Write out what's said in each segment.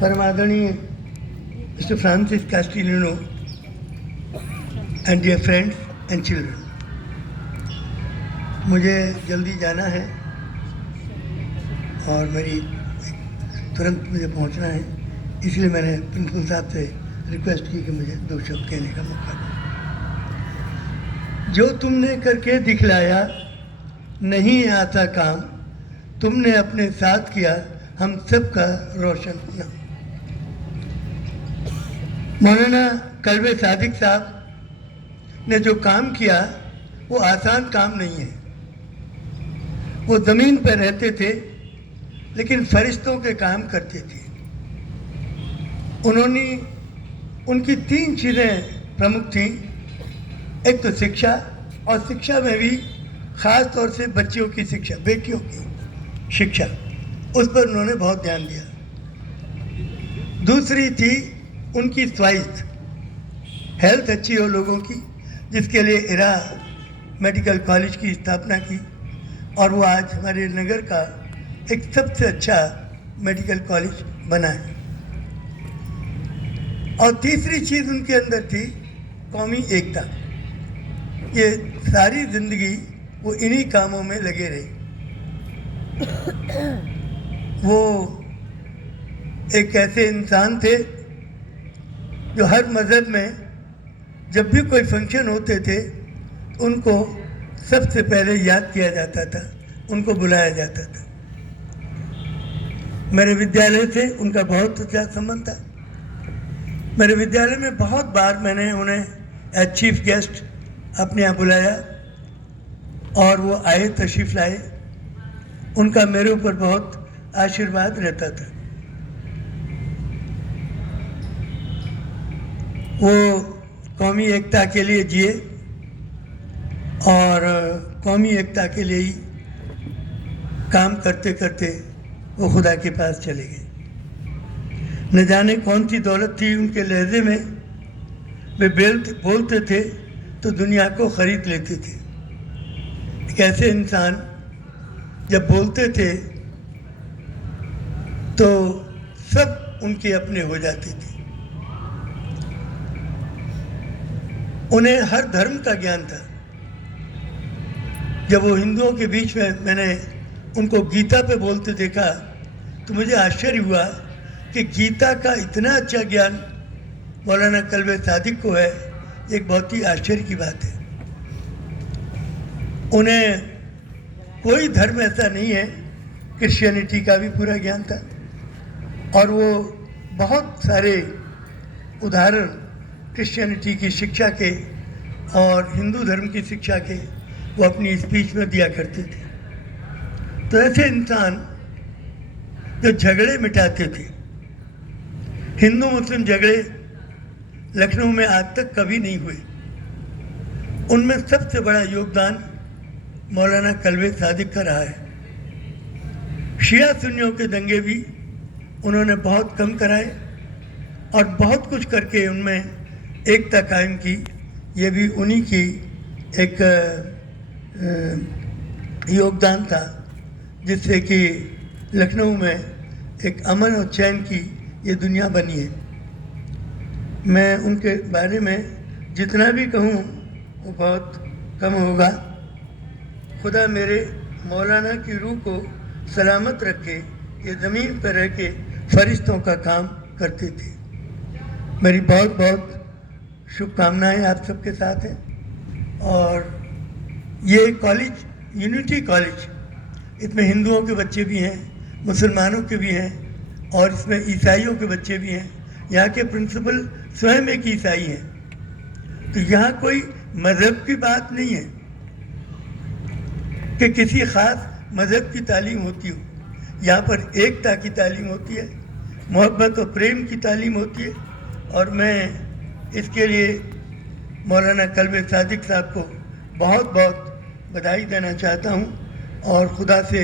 परमादरणीय mister Francis Castellino and dear friends and children, मुझे जल्दी जाना है और मेरी तुरंत मुझे पहुंचना है, इसलिए मैंने प्रिंसिपल साहब से रिक्वेस्ट की कि मुझे 2 शब्द कहने का मौका दो। जो तुमने करके दिखलाया नहीं आता काम, तुमने अपने साथ किया हम सबका रोशन नाम। मौलाना कल्बे सादिक साहब ने जो काम किया वो आसान काम नहीं है। वो ज़मीन पर रहते थे लेकिन फरिश्तों के काम करते थे। उन्होंने उनकी 3 चीज़ें प्रमुख थीं। एक तो शिक्षा, और शिक्षा में भी ख़ास तौर से बच्चियों की शिक्षा, बेटियों की शिक्षा, उस पर उन्होंने बहुत ध्यान दिया। दूसरी थी उनकी स्वास्थ्य, हेल्थ अच्छी हो लोगों की, जिसके लिए इरा मेडिकल कॉलेज की स्थापना की और वो आज हमारे नगर का एक सबसे अच्छा मेडिकल कॉलेज बना है। और तीसरी चीज़ उनके अंदर थी कौमी एकता। ये सारी ज़िंदगी वो इन्हीं कामों में लगे रहे। वो एक ऐसे इंसान थे जो हर मज़हब में जब भी कोई फंक्शन होते थे उनको सबसे पहले याद किया जाता था, उनको बुलाया जाता था। मेरे विद्यालय से उनका बहुत अच्छा संबंध था। मेरे विद्यालय में बहुत बार मैंने उन्हें एज चीफ गेस्ट अपने यहाँ बुलाया और वो आए, तशरीफ़ लाए। उनका मेरे ऊपर बहुत आशीर्वाद रहता था। वो कौमी एकता के लिए जिए और कौमी एकता के लिए ही काम करते करते वो खुदा के पास चले गए। न जाने कौन सी दौलत थी उनके लहजे में, वे बोलते थे तो दुनिया को ख़रीद लेते थे। एक ऐसे इंसान जब बोलते थे तो सब उनके अपने हो जाते थे। उन्हें हर धर्म का ज्ञान था। जब वो हिंदुओं के बीच में मैंने उनको गीता पे बोलते देखा तो मुझे आश्चर्य हुआ कि गीता का इतना अच्छा ज्ञान मौलाना कल्बे सादिक को है। एक बहुत ही आश्चर्य की बात है। उन्हें कोई धर्म ऐसा नहीं है, क्रिश्चियनिटी का भी पूरा ज्ञान था और वो बहुत सारे उदाहरण क्रिश्चियनिटी की शिक्षा के और हिंदू धर्म की शिक्षा के वो अपनी स्पीच में दिया करते थे। तो ऐसे इंसान जो झगड़े मिटाते थे, हिंदू मुस्लिम झगड़े लखनऊ में आज तक कभी नहीं हुए, उनमें सबसे बड़ा योगदान मौलाना कल्बे सादिक का रहा है। शिया सुन्नियों के दंगे भी उन्होंने बहुत कम कराए और बहुत कुछ करके उनमें एकता कायम की। ये भी उन्हीं की एक योगदान था जिससे कि लखनऊ में एक अमन और चैन की ये दुनिया बनी है। मैं उनके बारे में जितना भी कहूँ वो बहुत कम होगा। खुदा मेरे मौलाना की रूह को सलामत रखे। ये ज़मीन पर रह के फरिश्तों का काम करते थे। मेरी बहुत बहुत शुभकामनाएं आप सबके साथ हैं। और ये कॉलेज यूनिटी कॉलेज, इसमें हिंदुओं के बच्चे भी हैं, मुसलमानों के भी हैं और इसमें ईसाइयों के बच्चे भी हैं। यहाँ के प्रिंसिपल स्वयं एक ईसाई हैं। तो यहाँ कोई मज़हब की बात नहीं है कि किसी ख़ास मज़हब की तालीम होती हो। यहाँ पर एकता की तालीम होती है, मोहब्बत और प्रेम की तालीम होती है। और मैं इसके लिए मौलाना कल्बे सादिक साहब को बहुत बहुत बधाई देना चाहता हूँ और खुदा से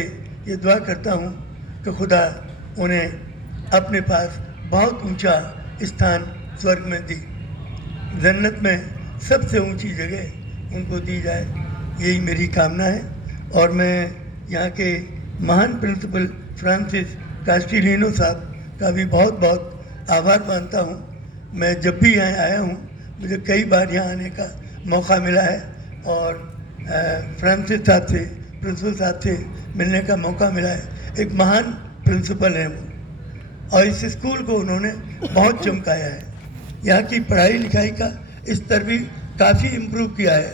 ये दुआ करता हूँ कि खुदा उन्हें अपने पास बहुत ऊंचा स्थान स्वर्ग में दी, जन्नत में सबसे ऊंची जगह उनको दी जाए, यही मेरी कामना है। और मैं यहाँ के महान प्रिंसिपल फ्रांसिस कास्टिलिनो साहब का भी बहुत बहुत आभार मानता हूँ। मैं जब भी यहाँ आया हूँ मुझे कई बार यहाँ आने का मौका मिला है और फ्रांसिस साहब से, प्रिंसिपल साहब से मिलने का मौका मिला है। एक महान प्रिंसिपल हैं वो और इस स्कूल को उन्होंने बहुत चमकाया है। यहाँ की पढ़ाई लिखाई का स्तर भी काफ़ी इम्प्रूव किया है।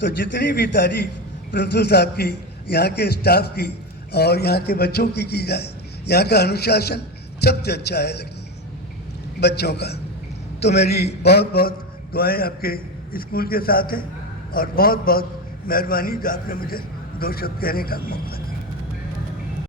तो जितनी भी तारीफ प्रिंसिपल साहब की, यहाँ के स्टाफ की और यहाँ के बच्चों की जाए, यहाँ का अनुशासन सबसे अच्छा है लखनऊ बच्चों का। तो मेरी बहुत बहुत दुआएं आपके स्कूल के साथ हैं और बहुत बहुत मेहरबानी जो आपने मुझे 2 शब्द कहने का मौका दिया।